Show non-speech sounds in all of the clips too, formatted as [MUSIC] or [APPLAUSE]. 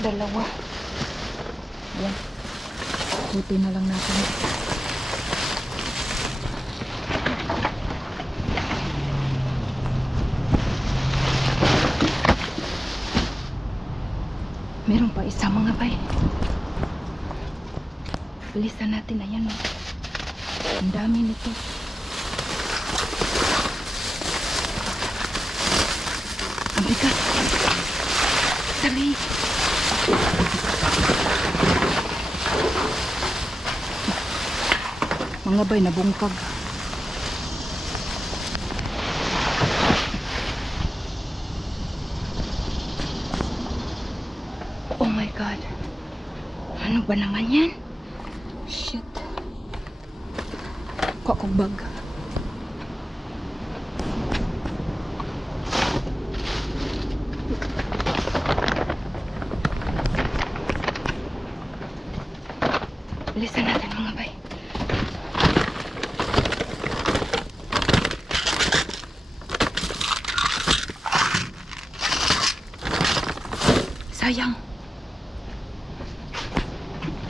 Dalawa. Yan. Buti na lang natin. Meron pa isa mga bay. Bilisan natin. Ayan o. Ang dami nito. Ang bigat. Dali. Mga bay, nabungkag. Oh my God. Ano ba naman yan? Shit. Kong bag. Bilisan natin mga bay. Sayang.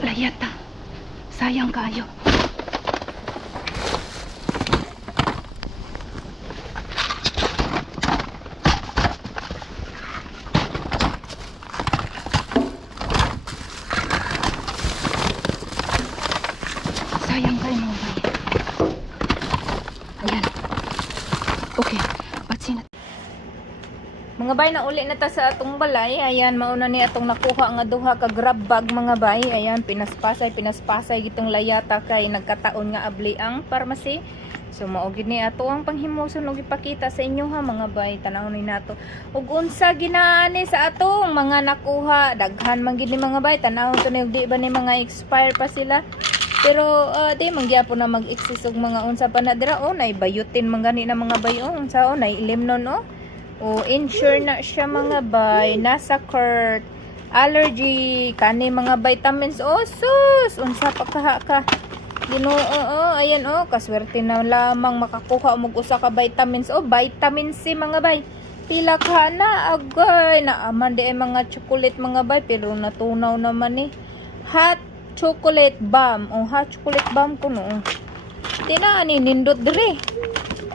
Layata. Sayang kayo. Sayang kayo mga bay. Ayan. Okay. Patsin na. Mga bay na uli na ta sa atong balay. Ayan mauna ni atong nakuha nga duha ka grab bag mga bay. Ayan pinaspasay pinaspasay gitong layata kay nagkataon nga abli ang pharmacy. So mao gid ni ato ang panghimuson og ipakita sa inyo ha mga bay tanawon ni nato. Ug unsa ginaani sa atong mga nakuha daghan man gid ni mga bay tanawon to ni di ba ni mga expire pa sila. Pero uh, di man gyapon na mag-exist og mga unsa pa na dira oh nay bayutin man gani na mga bay oh unsa oh nay limnon oh. O, insure na siya mga bay. Nasa Kurt. Allergy. Kani mga vitamins. O, sus! Unsa pa kaha ka. Ginoo, oh, ayan, oh. Kaswerte na lamang makakuha mo usa ka vitamins. O, vitamin C mga bay. Pila ka na, agay. Naaman di mga chocolate mga bay. Pero natunaw naman eh. Hot chocolate bomb. O, hot chocolate bomb ko no. Di na, ani, nindot dire.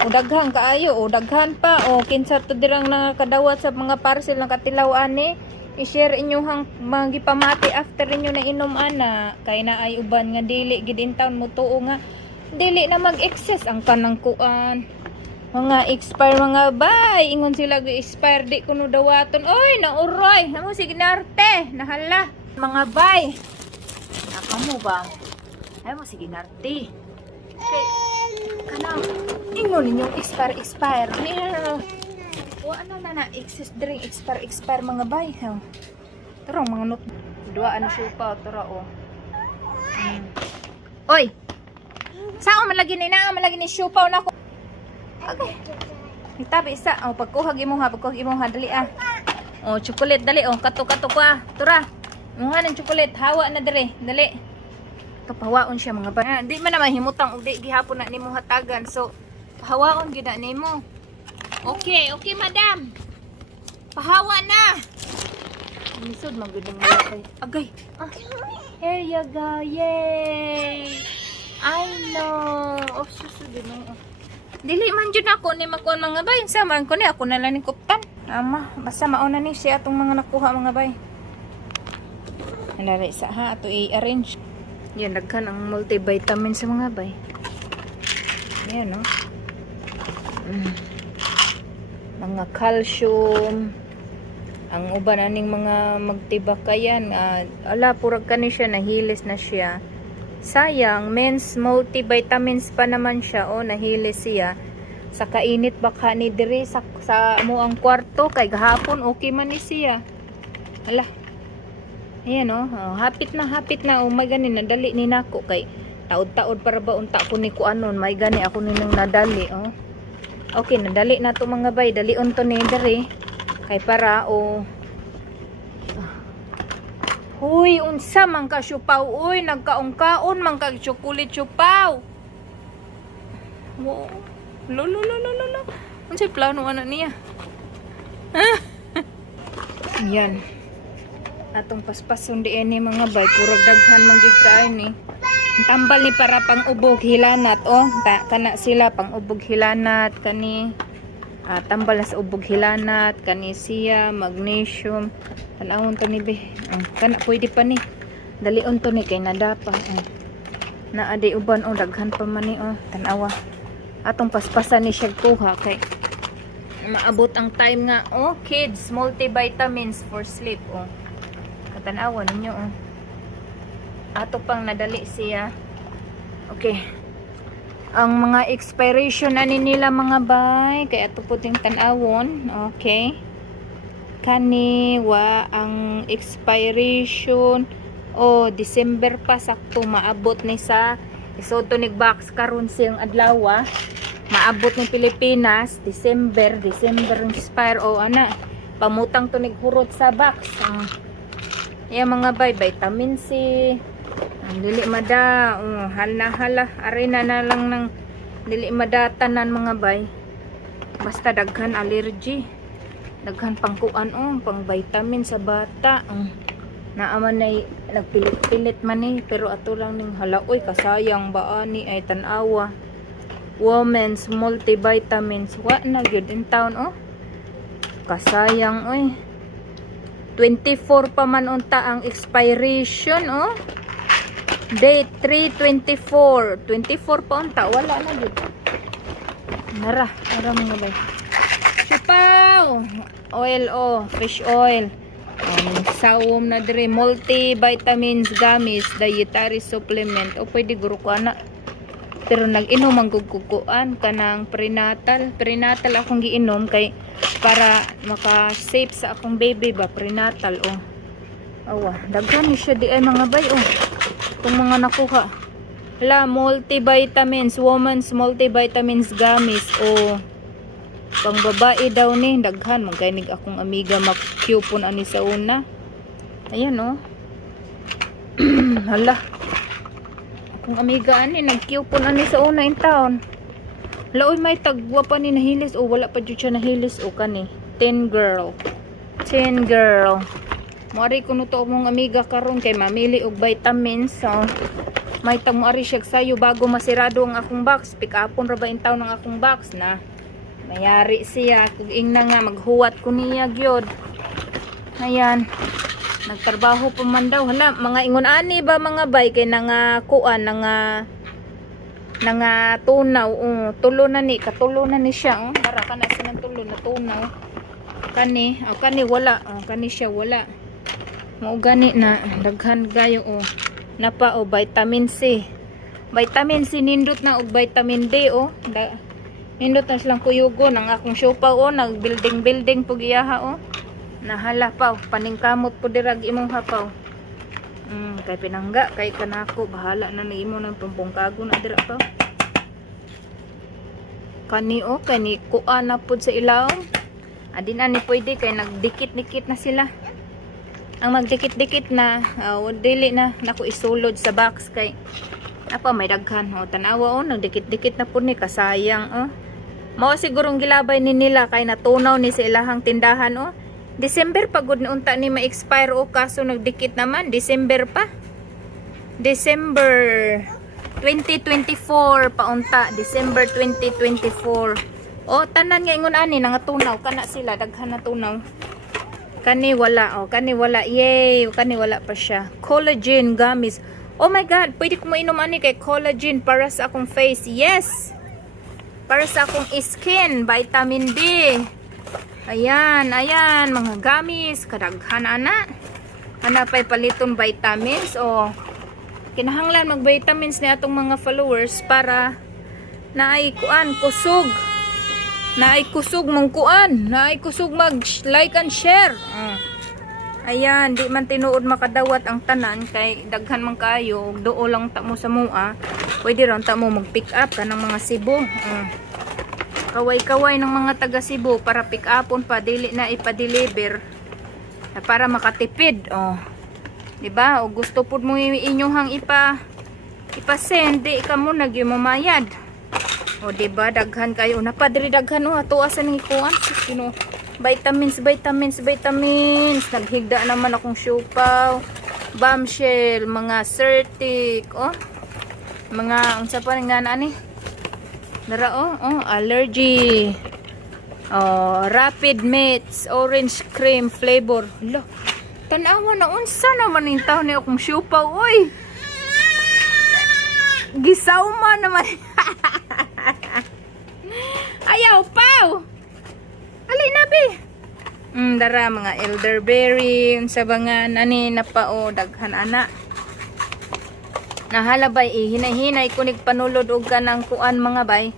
O daghan kaayo o daghan pa o kinsa to dirang nakadawat sa mga parcel ng katilaw ani i-share inyohang mga gipamati after inyo na inom ana. Kay na ay uban nga dili gid in town mo tuo nga dili na mag-excess ang kanang kuan. Mga expire mga bay ingon sila go expire di kuno dawaton. Oy nauroy namo sige narte nahala. Mga bay nakamo ba ay mo sige narte kay kanang ingon ninyong expire expire niya o ano na na exist drink expire expire mga bay ha tara mga not dua ano siya pa tara o Hmm. oy saan malagi ni na malagi ni siupaw na ko okay Itabi isa. Oh, pagkuhag imo ha, pagkuhag imo ha, dali ah. Oh, chocolate dali oh, kato kato ko ah. Tura. Muha ng chocolate, hawa na dire, dali kapawaon siya mga ba. Di man naman himutang og di gihapon na nimo hatagan. So pahawaon na nimo. Okay, okay madam. Pahawa na. Misod man gyud mga kay. Agay. Ah. Here you go. Yay. I know. Oh, susud mo. Dili man jud ako ni makuha mga bay. Sa man ko ni ako na lang ni kuptan. Ama, basta mauna ni siya atong mga nakuha mga bay. Nalari sa ha ato i-arrange. Yan, nagkan ang multivitamin sa mga bay. Yan, no? Mga calcium. Ang uban aning mga magtibakayan. Uh, ala, purag ka ni siya, nahilis na siya. Sayang, men's multivitamins pa naman siya. O, nahilis siya. Sa kainit baka ni diri sa, sa mo ang kwarto. Kay gahapon, okay man ni siya. Ala, Ayan oh, oh hapit na hapit na oh, may gani nadali ni nako kay taod-taod para ba unta ko ni kuanon, may gani ako ninong nadali oh. Okay, nadali na to mga bay, dalion to ni dere kay para oh. Huy, unsa man ka syupaw, uy, nagkaon-kaon man ka chocolate syupaw. Wow. Lo lo lo lo lo. Unsay plano ana niya? [LAUGHS] Yan. atong paspason di ini mga bay purag daghan manggid kain ni tambal ni para pang ubog hilanat oh. Ta, kana sila pang ubog hilanat kani ah, tambal sa ubog hilanat kani siya magnesium. Tanawon to ni be. Oh, kana pwede pa ni. Dalion to ni kay nadapa oh. na adi uban oh daghan pa man ni oh. Tanawa. Atong paspasan ni siya kuha kay maabot ang time nga oh kids multivitamins for sleep oh. Katanawa ninyo oh ato pang nadali siya. Okay. Ang mga expiration ani nila mga bay kay ato puting tanawon. Okay. Kani wa ang expiration o December pa sakto maabot ni sa isoto nig box karon siyang adlaw ah. maabot ni Pilipinas December December expire o ana pamutang to nig hurot sa box ang yeah, mga bay vitamin C dili mada oh, hala hala. Arena na lang ng dili madatanan mga bay. Basta daghan allergy. Daghan pangkuan oh pang vitamin sa bata. Oh. naaman na nagpilit-pilit man eh. Pero ato lang ning halaoy kasayang ba ani ay tanawa? Women's multivitamins. Wa na gyud in town oh. Kasayang oy. 24 pa man unta ang expiration oh date 324 24 pa unta wala na gyud nara nara mga bay Sipaw! Oil oh, fish oil. Um, sawom na dire multivitamins gummies, dietary supplement. O pwede guro ko ana. Pero nag-inom ang gugukuan kanang prenatal. Prenatal akong giinom kay para maka-safe sa akong baby ba prenatal oh. Awa, daghan siya di ay mga bay oh. Kung mga nakuha. La multivitamins, woman's multivitamins gummies oh. Pang babae daw ni daghan magkainig akong amiga mag-coupon ani sa una. Ayan oh. [CLEARS THROAT] Hala. Akong amiga ani nag-coupon ani sa una in town laoy may tagwa pa ni nahilis o wala pa jud siya nahilis o kani. 10 girl. 10 girl Mari ko to mong amiga karon kay mamili og vitamins so may tag mo ari siya sayo bago masirado ang akong box pick upon ra ba in town ang akong box na Mayari siya. Kung ingna nga, maghuwat ko niya gyud. Ayan. Nagtrabaho pa man daw. Hala, mga ingon ani ba mga bay kay nga kuan nga nga tunaw. Uh, tulo na ni. Katulo na ni siya. Uh. Para ka na siya ng tulo na tunaw. Kani. Oh, kani wala. Oh, kani siya wala. Mao gani na. Daghan gayo. Oh. Napa o oh, vitamin C. Vitamin C nindot na og vitamin D. Oh. Da Nindot na silang kuyugo ng akong siopaw o nag building building pug iyaha o. Nahala pa paningkamot po dirag imong hapaw. Mm, kay pinangga kay kanako bahala na ni imo ng tumpongkago na dira pa. Kani o kani kuan na pud sa ilaw. Adin ani pwede kay nagdikit-dikit na sila. Ang magdikit-dikit na uh, dili na nako isulod sa box kay apa may daghan o tanawa o nagdikit-dikit na pud ni kasayang o. Mao sigurong gilabay ni nila kay natunaw ni sa ilahang tindahan o. December pagod ni unta ni ma-expire o kaso nagdikit naman December pa. December 2024 pa unta December 2024. O tanan nga ingon ani nga tunaw kana sila daghan na tunaw. Kani wala o kani wala yay kani wala pa siya. Collagen gummies. Oh my god, pwede ko mainom ani kay collagen para sa akong face. Yes para sa akong skin, vitamin D. Ayan, ayan, mga gamis, kadaghan ana. Ana pa'y paliton vitamins o kinahanglan mag vitamins ni atong mga followers para naay kuan kusog. Naay kusog mong kuan, naay mag like and share. Uh. Ayan, di man tinuod makadawat ang tanan kay daghan man kayo, doo lang ta mo sa mua pwede ron ta mo mag pick up ka ng mga Cebu. Uh, kaway-kaway ng mga taga Cebu para pick upon pa dili na ipa-deliver na para makatipid oh. Di ba? O gusto pud mo inyong ipa ipa-send di ka mo nagyumamayad o di ba daghan kayo napadiri daghan oh ato asa ning kuan sino Vitamins, vitamins, vitamins. Naghigda naman akong siupaw. Bombshell, mga Certic, oh. Mga, unsa pa nga na ani? Dara, oh, oh, allergy. Oh, rapid mates, orange cream flavor. Lo, tanawa na unsa naman yung taon ni akong siupaw, oy. Gisawma naman. [LAUGHS] [LAUGHS] Ayaw, pau! Alay nabi. Mm, dara mga elderberry, ba nga nani na pa o daghan ana. Nahalabay eh, hinay-hinay kunig panulod og kanang kuan mga bay.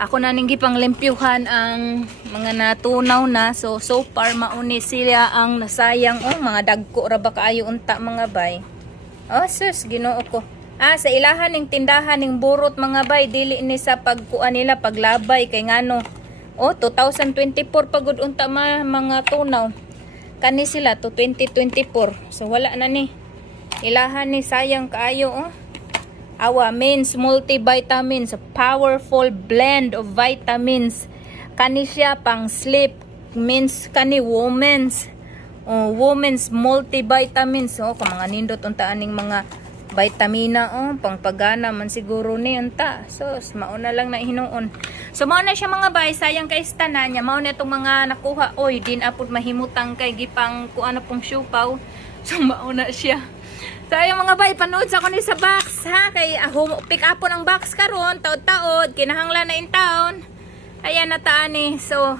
Ako na ning gipang limpyuhan ang mga natunaw na. So so far mauni sila ang nasayang oh mga dagko ra ba kaayo unta mga bay. Oh sus, Ginoo ko. Ah, sa ilahan ning tindahan ning burot mga bay dili ni sa pagkuan nila paglabay kay ngano. Oh, 2024 pagud unta ma, mga tunaw. Kani sila to 2024. So wala na ni. Ilahan ni sayang kaayo oh. Awa means multivitamins, a powerful blend of vitamins. Kani siya pang sleep means kani women's oh, women's multivitamins oh kung mga nindot unta aning mga vitamina oh pangpagana man siguro ni unta so mauna lang na hinuon so mao na siya mga bay sayang kay tanan niya mao na itong mga nakuha oy din apod mahimutang kay gipang kuan pong siupaw [LAUGHS] so mauna siya So ayun mga bay, panood sa ko ni sa box ha. Kay uh, pick up po box karon taod-taod, kinahanglan na in town. Ayan na taani. So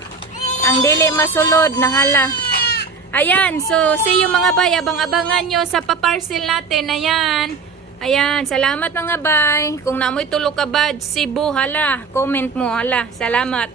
ang dili masulod nahala. Ayan, so see you mga bay, abang-abangan nyo sa paparcel natin. Ayan. Ayan, salamat mga bay. Kung namoy tulo ka badge, Cebu, hala, comment mo, hala, salamat.